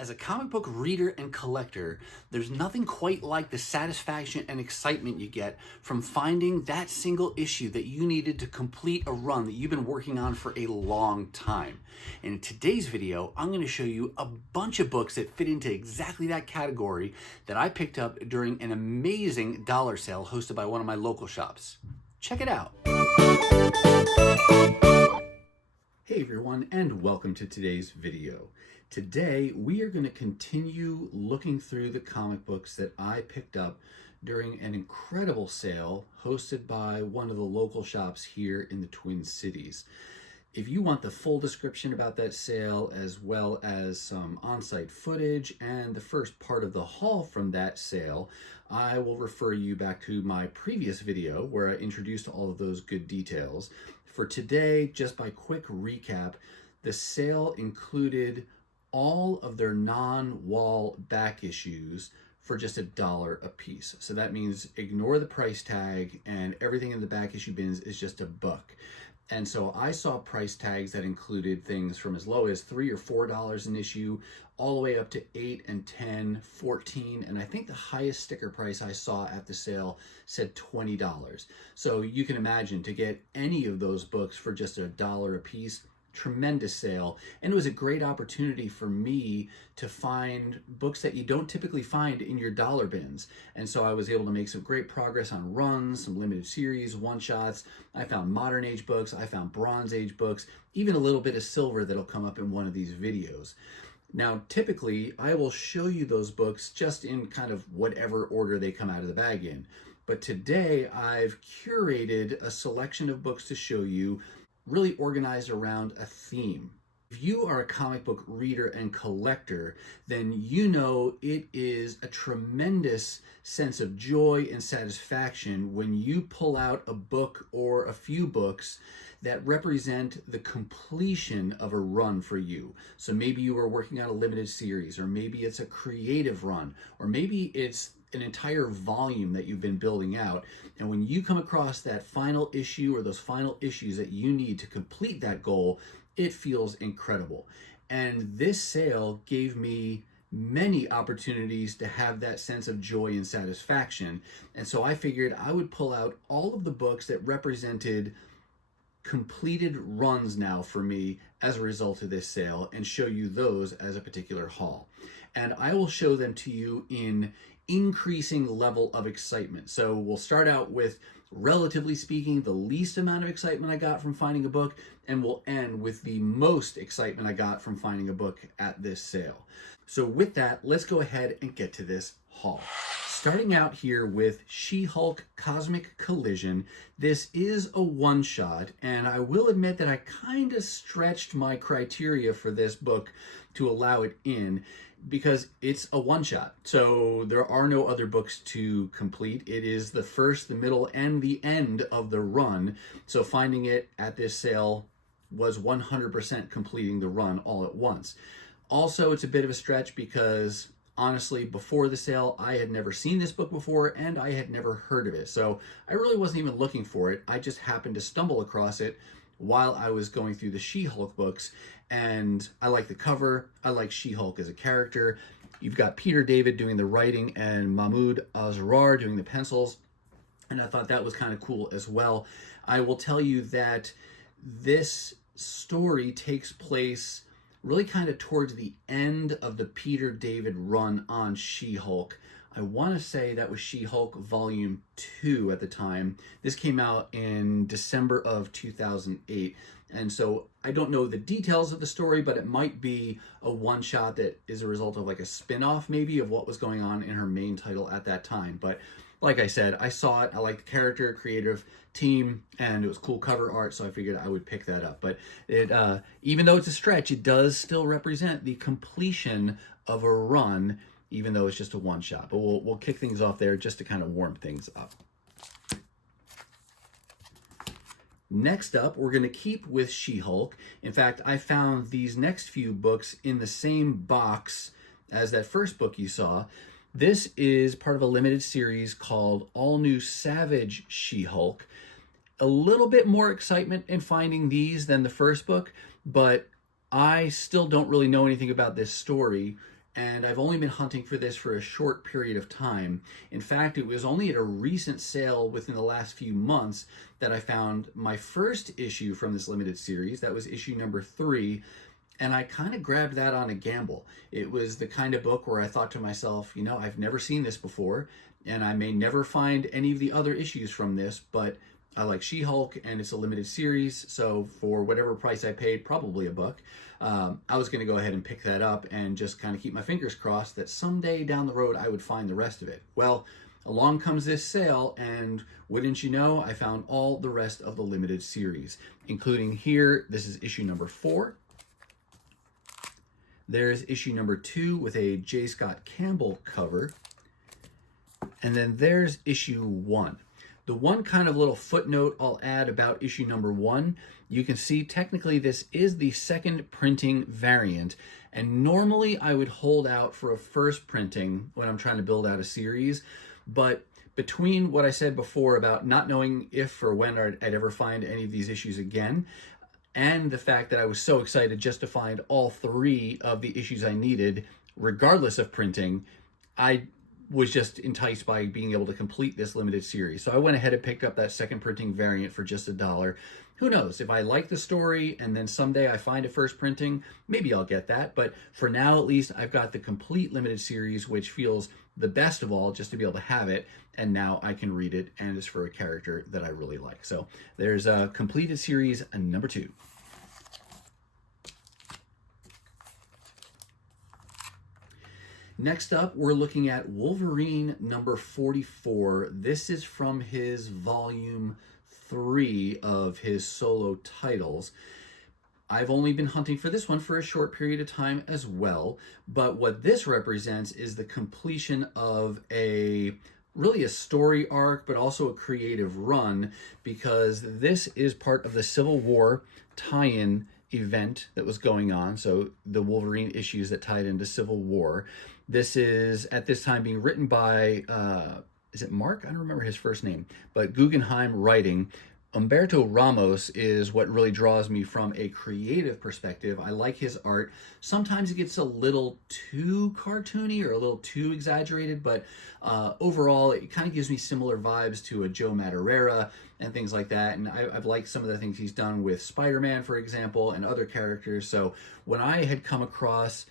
As a comic book reader and collector, there's nothing quite like the satisfaction and excitement you get from finding that single issue that you needed to complete a run that you've been working on for a long time. And in today's video, I'm going to show you a bunch of books that fit into exactly that category that I picked up during an amazing dollar sale hosted by one of my local shops. Check it out. Hey everyone, and welcome to today's video. Today we are going to continue looking through the comic books that I picked up during an incredible sale hosted by one of the local shops here in the Twin Cities. If you want the full description about that sale, as well as some on-site footage and the first part of the haul from that sale, I will refer you back to my previous video where I introduced all of those good details. For today, just by quick recap, the sale included all of their non-wall back issues for just $1 a piece. So that means ignore the price tag and everything in the back issue bins is just $1. And so I saw price tags that included things from as low as $3 or $4 an issue, all the way up to $8 and $10, $14, and I think the highest sticker price I saw at the sale said $20. So you can imagine, to get any of those books for just $1 a piece, tremendous sale. And it was a great opportunity for me to find books that you don't typically find in your dollar bins. And so I was able to make some great progress on runs, some limited series, one-shots. I found modern age books, I found bronze age books, even a little bit of silver that'll come up in one of these videos. Now, typically, I will show you those books just in kind of whatever order they come out of the bag in. But today, I've curated a selection of books to show you, really organized around a theme. If you are a comic book reader and collector, then you know it is a tremendous sense of joy and satisfaction when you pull out a book or a few books that represent the completion of a run for you. So maybe you are working on a limited series, or maybe it's a creative run, or maybe it's an entire volume that you've been building out. And when you come across that final issue or those final issues that you need to complete that goal, it feels incredible. And this sale gave me many opportunities to have that sense of joy and satisfaction. And so I figured I would pull out all of the books that represented completed runs now for me as a result of this sale and show you those as a particular haul. And I will show them to you in increasing level of excitement. So we'll start out with, relatively speaking, the least amount of excitement I got from finding a book, and we'll end with the most excitement I got from finding a book at this sale. So with that, let's go ahead and get to this haul. Starting out here with She-Hulk Cosmic Collision. This is a one-shot, and I will admit that I kind of stretched my criteria for this book to allow it in, because it's a one-shot. So there are no other books to complete. It is the first, the middle, and the end of the run. So finding it at this sale was 100% completing the run all at once. Also, it's a bit of a stretch because honestly, before the sale, I had never seen this book before and I had never heard of it. So I really wasn't even looking for it. I just happened to stumble across it while I was going through the She-Hulk books, and I like the cover. I like She-Hulk as a character. You've got Peter David doing the writing and Mahmoud Azrar doing the pencils, and I thought that was kind of cool as well. I will tell you that this story takes place really kind of towards the end of the Peter David run on She-Hulk. I want to say that was She-Hulk Volume 2 at the time. This came out in December of 2008. And so I don't know the details of the story, but it might be a one-shot that is a result of like a spin-off maybe of what was going on in her main title at that time. But like I said, I saw it, I liked the character, creative team, and it was cool cover art, so I figured I would pick that up. But it, even though it's a stretch, it does still represent the completion of a run, even though it's just a one-shot. But we'll kick things off there just to kind of warm things up. Next up, we're going to keep with She-Hulk. In fact, I found these next few books in the same box as that first book you saw. This is part of a limited series called All New Savage She-Hulk. A little bit more excitement in finding these than the first book, but I still don't really know anything about this story. and I've only been hunting for this for a short period of time. In fact, it was only at a recent sale within the last few months that I found my first issue from this limited series. That was issue number 3, and I kind of grabbed that on a gamble. It was the kind of book where I thought to myself, you know, I've never seen this before, and I may never find any of the other issues from this, but I like She-Hulk, and it's a limited series, so for whatever price I paid, probably $1, I was going to go ahead and pick that up and just kind of keep my fingers crossed that someday down the road I would find the rest of it. Well, along comes this sale, and wouldn't you know, I found all the rest of the limited series, including here, this is issue number 4. There's issue number 2 with a J. Scott Campbell cover. And then there's issue 1. The one kind of little footnote I'll add about issue number 1, you can see technically this is the second printing variant. And normally I would hold out for a first printing when I'm trying to build out a series. But between what I said before about not knowing if or when I'd ever find any of these issues again, and the fact that I was so excited just to find all 3 of the issues I needed, regardless of printing, I was just enticed by being able to complete this limited series. So I went ahead and picked up that second printing variant for just $1. Who knows, if I like the story and then someday I find a first printing, maybe I'll get that. But for now, at least, I've got the complete limited series, which feels the best of all just to be able to have it. And now I can read it, and it's for a character that I really like. So there's a completed series number 2. Next up, we're looking at Wolverine number 44. This is from his volume 3 of his solo titles. I've only been hunting for this one for a short period of time as well, but what this represents is the completion of really a story arc, but also a creative run, because this is part of the Civil War tie-in event that was going on. So the Wolverine issues that tied into Civil War. This is at this time being written by, is it Mark? I don't remember his first name, but Guggenheim writing. Humberto Ramos is what really draws me from a creative perspective. I like his art. Sometimes it gets a little too cartoony or a little too exaggerated, but overall it kind of gives me similar vibes to a Joe Madureira and things like that. And I've liked some of the things he's done with Spider-Man, for example, and other characters. So when I had come across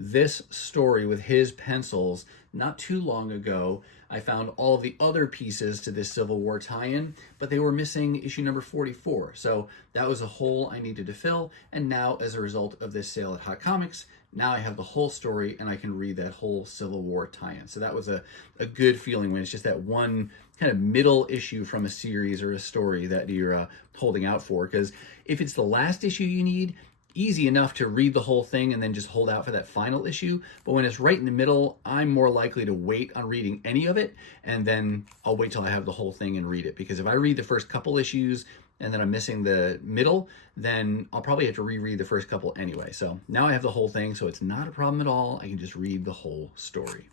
this story with his pencils not too long ago, I found all of the other pieces to this Civil War tie-in, but they were missing issue number 44. So that was a hole I needed to fill, and now as a result of this sale at Hot Comics, now I have the whole story and I can read that whole Civil War tie-in. So that was a good feeling when it's just that one kind of middle issue from a series or a story that you're holding out for. Because if it's the last issue you need, easy enough to read the whole thing and then just hold out for that final issue. But when it's right in the middle, I'm more likely to wait on reading any of it, and then I'll wait till I have the whole thing and read it. Because if I read the first couple issues and then I'm missing the middle, then I'll probably have to reread the first couple anyway. So now I have the whole thing, so it's not a problem at all. I can just read the whole story.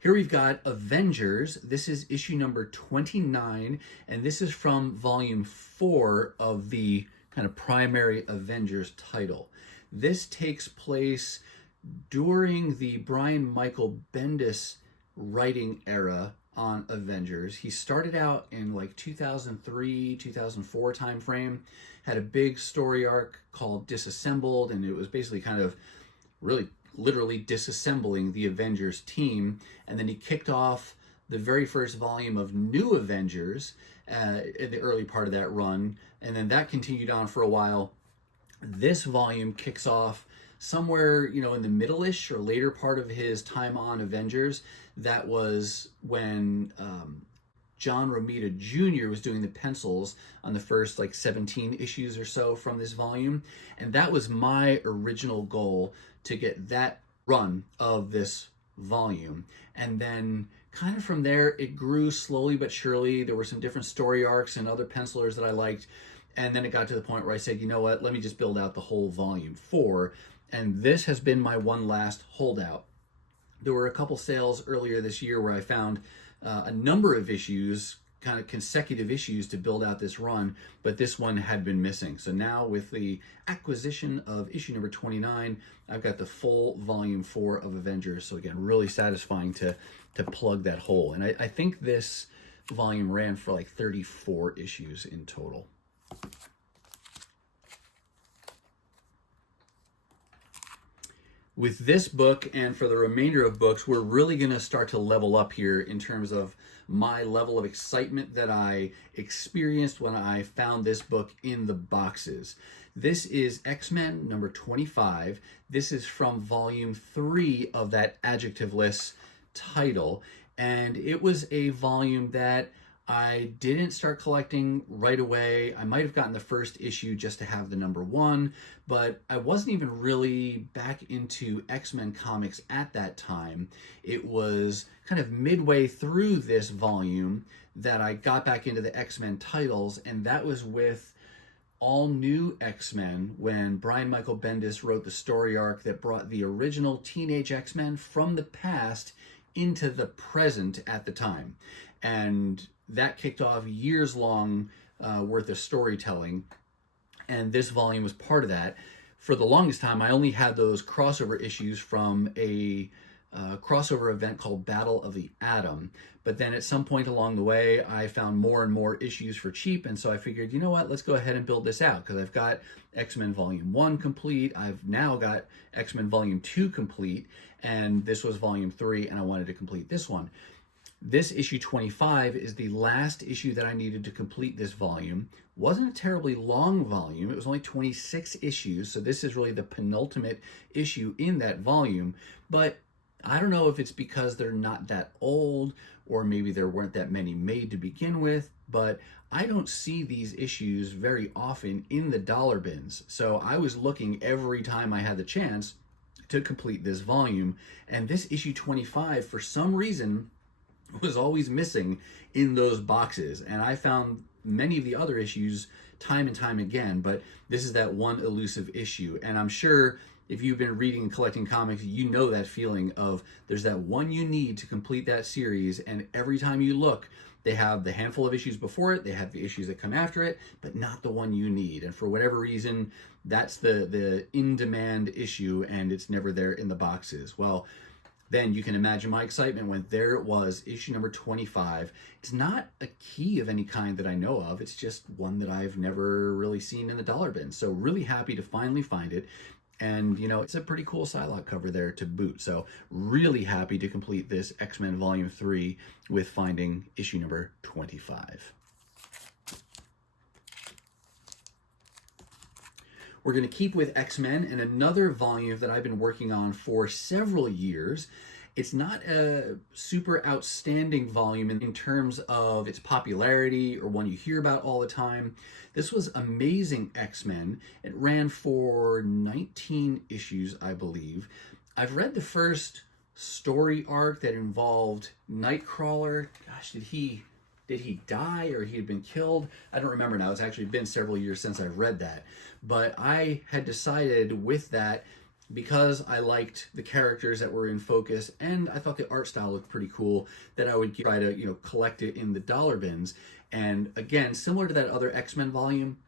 Here we've got Avengers. This is issue number 29, and this is from volume 4 of the kind of primary Avengers title. This takes place during the Brian Michael Bendis writing era on Avengers. He started out in like 2003, 2004 timeframe, had a big story arc called Disassembled, and it was basically kind of really literally disassembling the Avengers team. And then he kicked off the very first volume of New Avengers in the early part of that run, and then that continued on for a while. This volume kicks off somewhere, in the middle-ish or later part of his time on Avengers. That was when John Romita Jr. was doing the pencils on the first 17 issues or so from this volume. And that was my original goal, to get that run of this volume. And then kind of from there, it grew slowly but surely. There were some different story arcs and other pencilers that I liked. And then it got to the point where I said, you know what, let me just build out the whole volume 4. And this has been my one last holdout. There were a couple sales earlier this year where I found a number of issues kind of consecutive issues to build out this run, but this one had been missing. So now with the acquisition of issue number 29, I've got the full volume 4 of Avengers. So again, really satisfying to plug that hole. And I think this volume ran for like 34 issues in total. With this book and for the remainder of books, we're really going to start to level up here in terms of my level of excitement that I experienced when I found this book in the boxes. This is X-Men number 25. This is from volume 3 of that adjectiveless title, and it was a volume that I didn't start collecting right away. I might have gotten the first issue just to have the number 1, but I wasn't even really back into X-Men comics at that time. It was kind of midway through this volume that I got back into the X-Men titles, and that was with All New X-Men when Brian Michael Bendis wrote the story arc that brought the original Teenage X-Men from the past into the present at the time. And that kicked off years-long worth of storytelling, and this volume was part of that. For the longest time, I only had those crossover issues from a crossover event called Battle of the Atom, but then at some point along the way, I found more and more issues for cheap, and so I figured, you know what, let's go ahead and build this out, because I've got X-Men Volume 1 complete, I've now got X-Men Volume 2 complete, and this was Volume 3, and I wanted to complete this one. This issue 25 is the last issue that I needed to complete this volume. Wasn't a terribly long volume. It was only 26 issues, so this is really the penultimate issue in that volume. But I don't know if it's because they're not that old, or maybe there weren't that many made to begin with, but I don't see these issues very often in the dollar bins. So I was looking every time I had the chance to complete this volume, and this issue 25, for some reason, was always missing in those boxes, and I found many of the other issues time and time again, but this is that one elusive issue. And I'm sure if you've been reading and collecting comics, you know that feeling of there's that one you need to complete that series, and every time you look, they have the handful of issues before it, they have the issues that come after it, but not the one you need. And for whatever reason, that's the in-demand issue, and it's never there in the boxes. Well, then you can imagine my excitement when there it was, issue number 25. It's not a key of any kind that I know of. It's just one that I've never really seen in the dollar bin. So really happy to finally find it. And, you know, it's a pretty cool Psylocke cover there to boot. So really happy to complete this X-Men Volume 3 with finding issue number 25. We're going to keep with X-Men and another volume that I've been working on for several years. It's not a super outstanding volume in terms of its popularity or one you hear about all the time. This was Amazing X-Men. It ran for 19 issues, I believe. I've read the first story arc that involved Nightcrawler. Gosh, did he die, or he had been killed? I don't remember now. It's actually been several years since I've read that. But I had decided with that, because I liked the characters that were in focus and I thought the art style looked pretty cool, that I would try to, you know, collect it in the dollar bins. And again, similar to that other X-Men volume,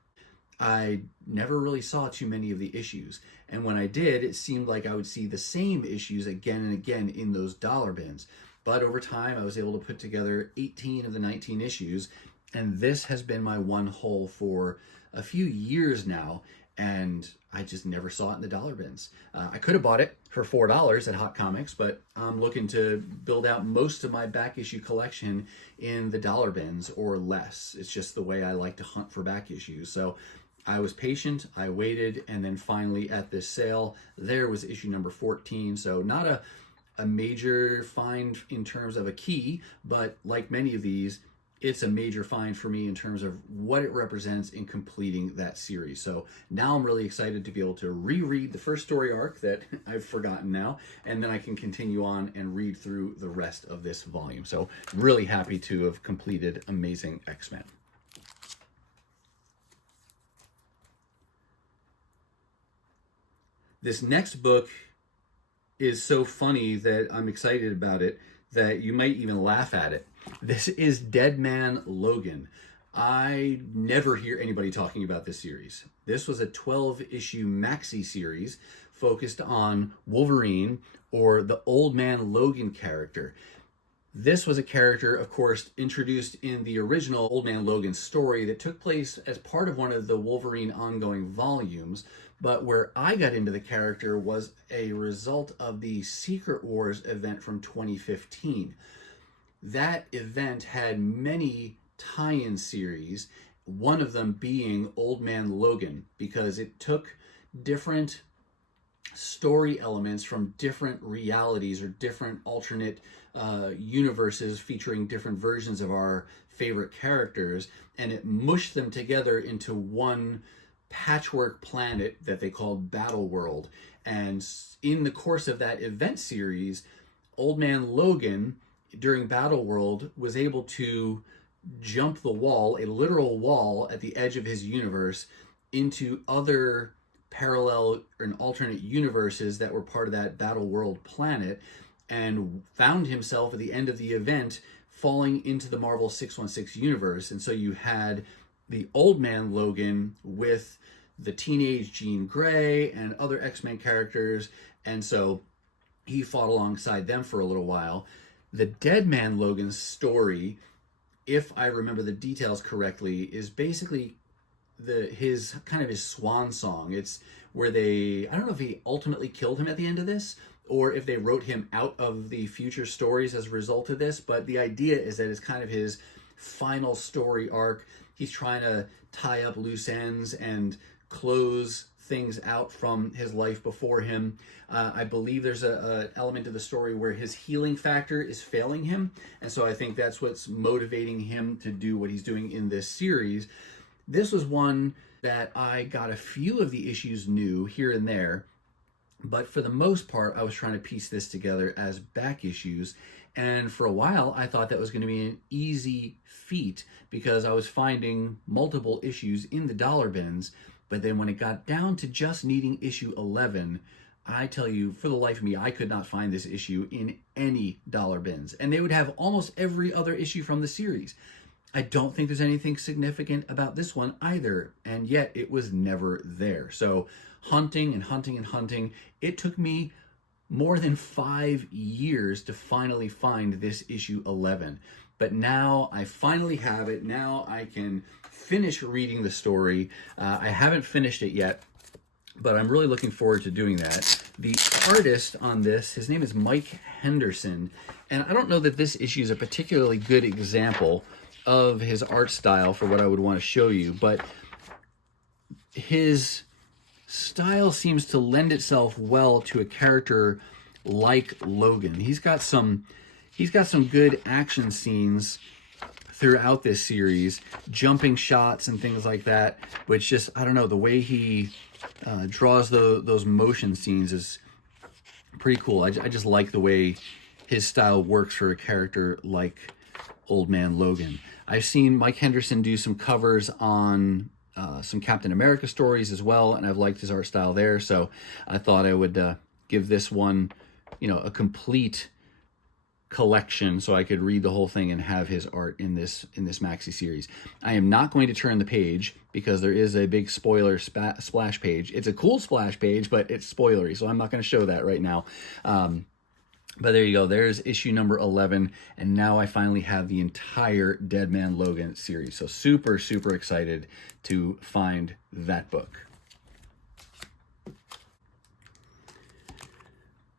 I never really saw too many of the issues. And when I did, it seemed like I would see the same issues again and again in those dollar bins. But over time, I was able to put together 18 of the 19 issues, and this has been my one haul for a few years now, and I just never saw it in the dollar bins. I could have bought it for $4 at Hot Comics, but I'm looking to build out most of my back issue collection in the dollar bins or less. It's just the way I like to hunt for back issues. So I was patient, I waited, and then finally at this sale, there was issue number 14. So not a major find in terms of a key, but like many of these, it's a major find for me in terms of what it represents in completing that series. So now I'm really excited to be able to reread the first story arc that I've forgotten now, and then I can continue on and read through the rest of this volume. So really happy to have completed Amazing X-Men. This next book is so funny that I'm excited about it that you might even laugh at it. This is Dead Man Logan. I never hear anybody talking about this series. This was a 12-issue maxi series focused on Wolverine, or the Old Man Logan character. This was a character, of course, introduced in the original Old Man Logan story that took place as part of one of the Wolverine ongoing volumes, but where I got into the character was a result of the Secret Wars event from 2015. That event had many tie-in series, one of them being Old Man Logan, because it took different story elements from different realities or different alternate universes featuring different versions of our favorite characters, and it mushed them together into one patchwork planet that they called Battle World. And in the course of that event series, Old Man Logan, during Battle World, was able to jump the wall, a literal wall at the edge of his universe, into other parallel and alternate universes that were part of that Battle World planet, and found himself at the end of the event falling into the Marvel 616 universe. And so you had the Old Man Logan with the teenage Jean Grey and other X-Men characters, and so he fought alongside them for a little while. The Dead Man Logan story, if I remember the details correctly, is basically his swan song. It's where I don't know if he ultimately killed him at the end of this, or if they wrote him out of the future stories as a result of this, but the idea is that it's kind of his final story arc. He's trying to tie up loose ends and close things out from his life before him. I believe there's an element of the story where his healing factor is failing him, and so I think that's what's motivating him to do what he's doing in this series. This was one that I got a few of the issues new here and there, but for the most part, I was trying to piece this together as back issues. And for a while, I thought that was going to be an easy feat because I was finding multiple issues in the dollar bins. But then when it got down to just needing issue 11, I tell you, for the life of me, I could not find this issue in any dollar bins. And they would have almost every other issue from the series. I don't think there's anything significant about this one either, and yet it was never there. So hunting and hunting and hunting, it took me more than 5 years to finally find this issue 11. But now I finally have it. Now I can finish reading the story. I haven't finished it yet, but I'm really looking forward to doing that. The artist on this, his name is Mike Henderson, and I don't know that this issue is a particularly good example of his art style for what I would want to show you, but his style seems to lend itself well to a character like Logan. He's got some good action scenes throughout this series, jumping shots and things like that, which just, I don't know, the way he draws those motion scenes is pretty cool. I just like the way his style works for a character like Old Man Logan. I've seen Mike Henderson do some covers on some Captain America stories as well, and I've liked his art style there, so I thought I would give this one, a complete collection so I could read the whole thing and have his art in this maxi series. I am not going to turn the page because there is a big spoiler splash page. It's a cool splash page, but it's spoilery, so I'm not going to show that right now. But there you go. There's issue number 11, and now I finally have the entire Dead Man Logan series. So super, super excited to find that book.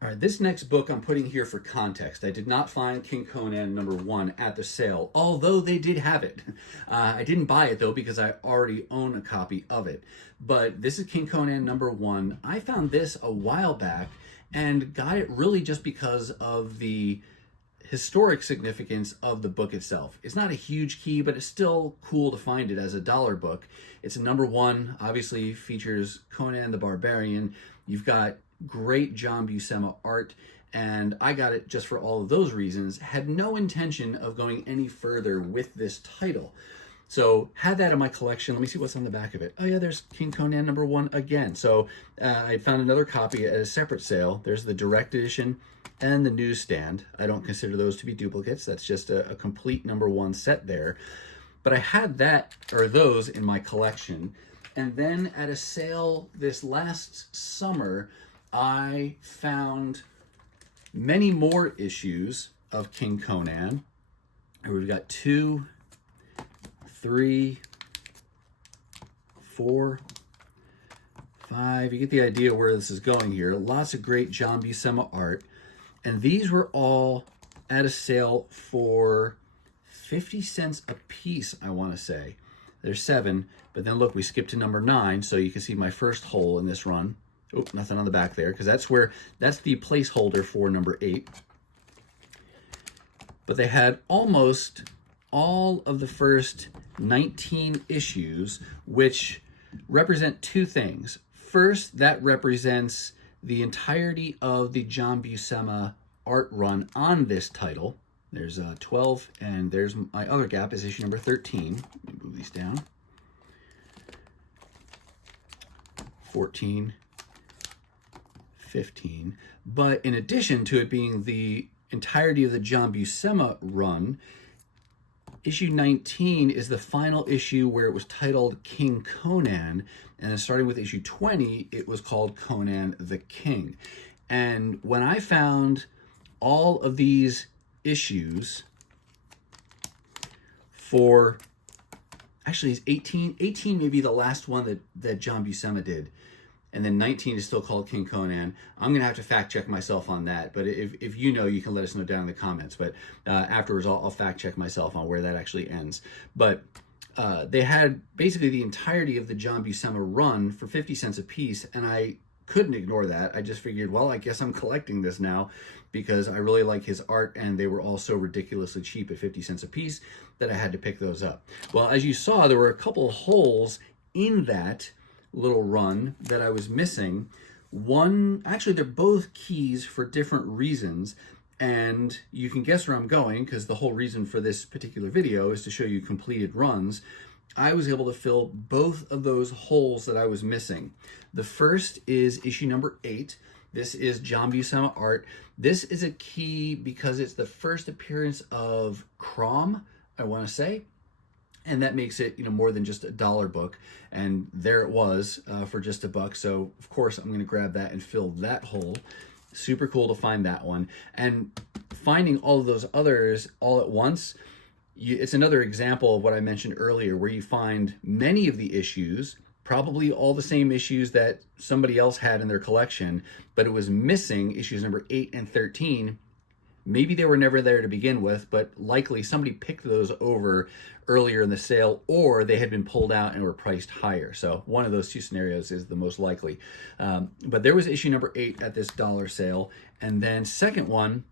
All right, this next book I'm putting here for context. I did not find King Conan number 1 at the sale, although they did have it. I didn't buy it, though, because I already own a copy of it. But this is King Conan number 1. I found this a while back and got it really just because of the historic significance of the book itself. It's not a huge key, but it's still cool to find it as a dollar book. It's a number 1, obviously features Conan the Barbarian. You've got great John Buscema art, and I got it just for all of those reasons. Had no intention of going any further with this title. So had that in my collection. Let me see what's on the back of it. Oh yeah, there's King Conan number 1 again. So I found another copy at a separate sale. There's the direct edition and the newsstand. I don't consider those to be duplicates. That's just a complete #1 set there. But I had that, or those, in my collection. And then at a sale this last summer, I found many more issues of King Conan. And we've got 2, 3, 4, 5. You get the idea where this is going here. Lots of great John Buscema art. And these were all at a sale for 50 cents a piece, I want to say. There's 7, but then look, we skipped to #9, so you can see my first hole in this run. Oh, nothing on the back there, because that's the placeholder for #8. But they had almost all of the first 19 issues, which represent 2 things. First, that represents the entirety of the John Buscema art run on this title. There's 12, and there's my other gap is issue #13. Let me move these down. 14, 15. But in addition to it being the entirety of the John Buscema run, issue 19 is the final issue where it was titled King Conan, and then starting with issue 20, it was called Conan the King. And when I found all of these issues for, actually it's 18 may be the last one that John Buscema did, and then 19 is still called King Conan. I'm gonna have to fact check myself on that, but if you know, you can let us know down in the comments. But afterwards I'll fact check myself on where that actually ends. But they had basically the entirety of the John Buscema run for 50 cents a piece, and I couldn't ignore that. I just figured, well, I guess I'm collecting this now because I really like his art, and they were all so ridiculously cheap at 50 cents a piece that I had to pick those up. Well, as you saw, there were a couple of holes in that little run that I was missing. One, actually, they're both keys for different reasons, and you can guess where I'm going, because the whole reason for this particular video is to show you completed runs. I was able to fill both of those holes that I was missing. The first is issue #8. This is John Buscema art. This is a key because it's the first appearance of Crom, I want to say, and that makes it, more than just a $1 book. And there it was for just $1. So of course I'm going to grab that and fill that hole. Super cool to find that one. And finding all of those others all at once, it's another example of what I mentioned earlier, where you find many of the issues, probably all the same issues that somebody else had in their collection, but it was missing issues #8 and 13. Maybe they were never there to begin with, but likely somebody picked those over earlier in the sale, or they had been pulled out and were priced higher. So one of those 2 scenarios is the most likely. But there was issue #8 at this $1 sale. And then second one,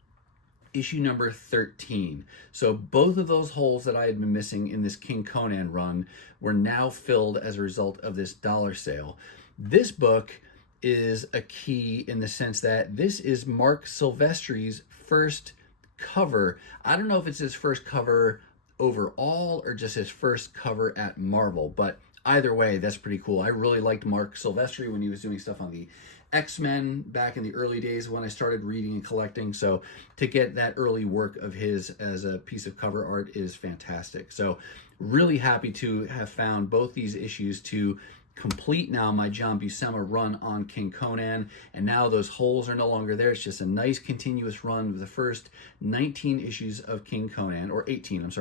issue #13. So both of those holes that I had been missing in this King Conan run were now filled as a result of this $1 sale. This book is a key in the sense that this is Mark Silvestri's first cover. I don't know if it's his first cover overall or just his first cover at Marvel, but either way, that's pretty cool. I really liked Mark Silvestri when he was doing stuff on the X-Men back in the early days when I started reading and collecting. So to get that early work of his as a piece of cover art is fantastic. So really happy to have found both these issues to complete now my John Buscema run on King Conan, and now those holes are no longer there. It's just a nice continuous run of the first 19 issues of King Conan, or 18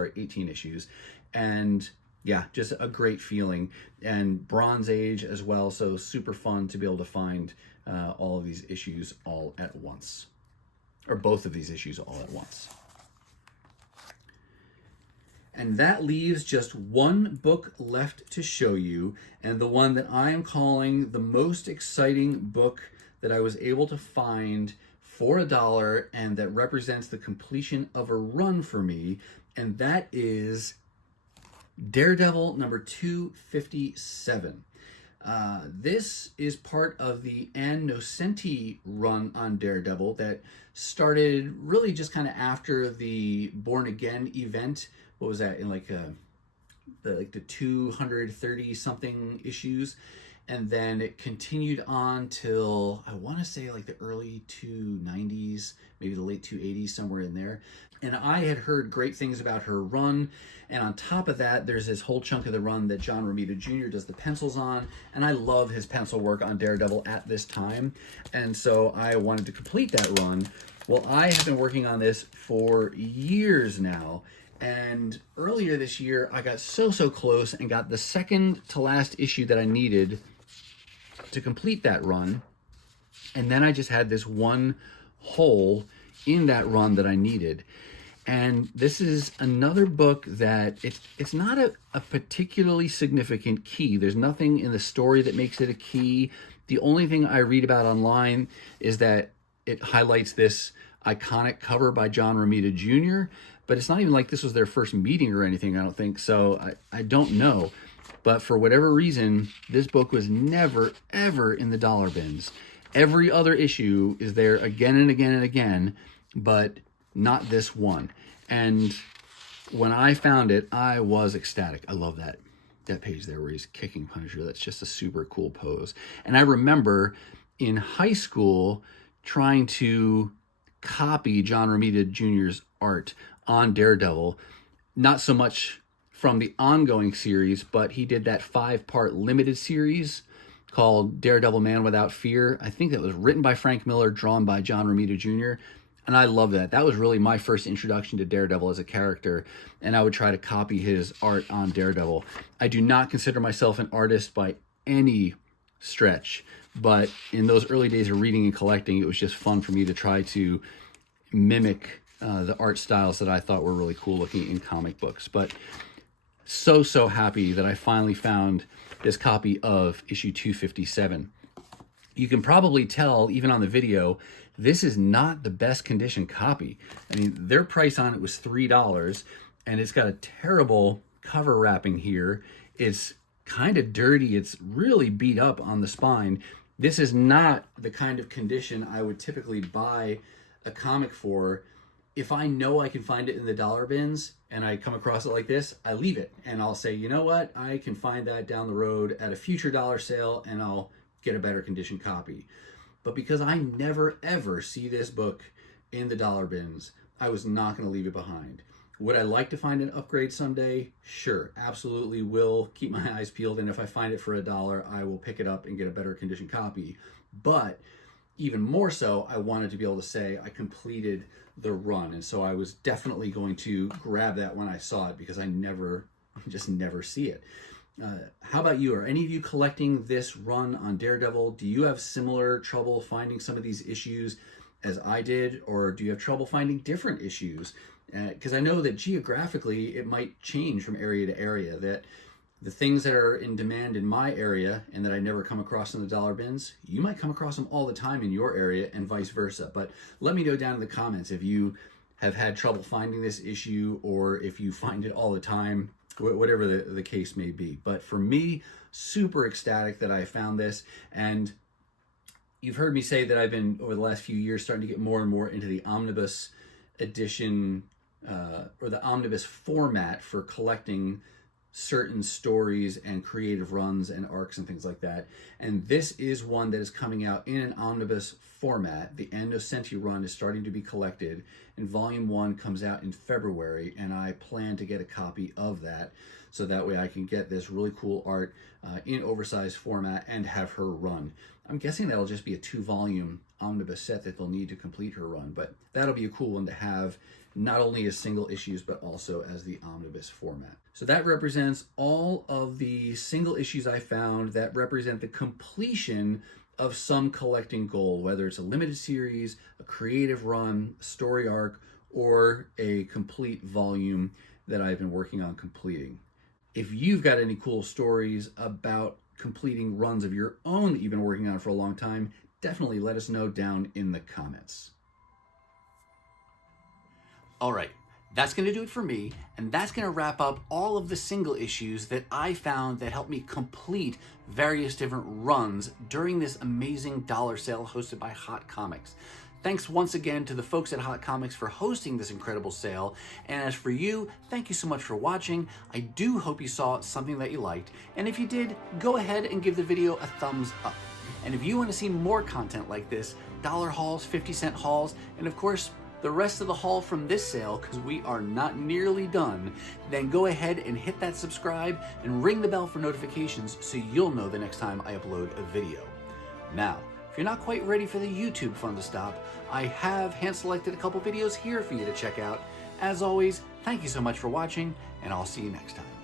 issues. And yeah, just a great feeling. And Bronze Age as well, so super fun to be able to find all of these issues all at once, or both of these issues all at once. And that leaves just one book left to show you, and the one that I am calling the most exciting book that I was able to find for $1, and that represents the completion of a run for me, and that is Daredevil #257. This is part of the Ann Nocenti run on Daredevil that started really just kind of after the Born Again event. What was that, in the 230 something issues? and then it continued on till, I want to say, like the early 290s, maybe the late 280s, somewhere in there. And I had heard great things about her run, and on top of that, there's this whole chunk of the run that John Romita Jr. does the pencils on, and I love his pencil work on Daredevil at this time, and so I wanted to complete that run. Well, I have been working on this for years now, and earlier this year, I got so close and got the second to last issue that I needed to complete that run, and then I just had this one hole in that run that I needed. And this is another book that it's not a particularly significant key. There's nothing in the story that makes it a key. The only thing I read about online is that it highlights this iconic cover by John Romita Jr., but it's not even like this was their first meeting or anything, I don't think. So I don't know. But for whatever reason, this book was never, ever in the dollar bins. Every other issue is there again and again and again, but not this one. And when I found it, I was ecstatic. I love that page there where he's kicking Punisher. That's just a super cool pose. And I remember in high school trying to copy John Romita Jr.'s art on Daredevil, not so much from the ongoing series, but he did that 5-part limited series called Daredevil Man Without Fear. I think that was written by Frank Miller, drawn by John Romita Jr., and I love that. That was really my first introduction to Daredevil as a character, and I would try to copy his art on Daredevil. I do not consider myself an artist by any stretch, but in those early days of reading and collecting, it was just fun for me to try to mimic the art styles that I thought were really cool looking in comic books. But so happy that I finally found this copy of issue 257. You can probably tell, even on the video, this is not the best condition copy. I mean, their price on it was $3, and it's got a terrible cover wrapping here. It's kind of dirty. It's really beat up on the spine. This is not the kind of condition I would typically buy a comic for. If I know I can find it in the dollar bins and I come across it like this, I leave it. And I'll say, you know what? I can find that down the road at a future dollar sale, and I'll get a better condition copy. But because I never ever see this book in the dollar bins, I was not going to leave it behind. Would I like to find an upgrade someday? Sure, absolutely will. Keep my eyes peeled, and if I find it for $1, I will pick it up and get a better condition copy. But even more so, I wanted to be able to say I completed the run, and so I was definitely going to grab that when I saw it, because I just never see it. How about you? Are any of you collecting this run on Daredevil? Do you have similar trouble finding some of these issues as I did, or do you have trouble finding different issues? Because I know that geographically it might change from area to area, that the things that are in demand in my area and that I never come across in the dollar bins, you might come across them all the time in your area, and vice versa. But let me know down in the comments if you have had trouble finding this issue, or if you find it all the time, whatever the case may be. But for me, super ecstatic that I found this. And you've heard me say that I've been, over the last few years, starting to get more and more into the omnibus edition, or the omnibus format for collecting certain stories and creative runs and arcs and things like that. And this is one that is coming out in an omnibus format. The End of Senti run is starting to be collected, and volume 1 comes out in February, and I plan to get a copy of that, so that way I can get this really cool art in oversized format and have her run. I'm guessing that'll just be a 2-volume omnibus set that they'll need to complete her run, but that'll be a cool one to have, not only as single issues, but also as the omnibus format. So that represents all of the single issues I found that represent the completion of some collecting goal, whether it's a limited series, a creative run, a story arc, or a complete volume that I've been working on completing. If you've got any cool stories about completing runs of your own that you've been working on for a long time, definitely let us know down in the comments. All right, that's going to do it for me, and that's going to wrap up all of the single issues that I found that helped me complete various different runs during this amazing dollar sale hosted by Hot Comics. Thanks once again to the folks at Hot Comics for hosting this incredible sale. And as for you, thank you so much for watching. I do hope you saw something that you liked. And if you did, go ahead and give the video a thumbs up. And if you want to see more content like this, dollar hauls, 50-cent hauls, and of course, the rest of the haul from this sale, because we are not nearly done, then go ahead and hit that subscribe and ring the bell for notifications so you'll know the next time I upload a video. Now, if you're not quite ready for the YouTube fun to stop, I have hand-selected a couple videos here for you to check out. As always, thank you so much for watching, and I'll see you next time.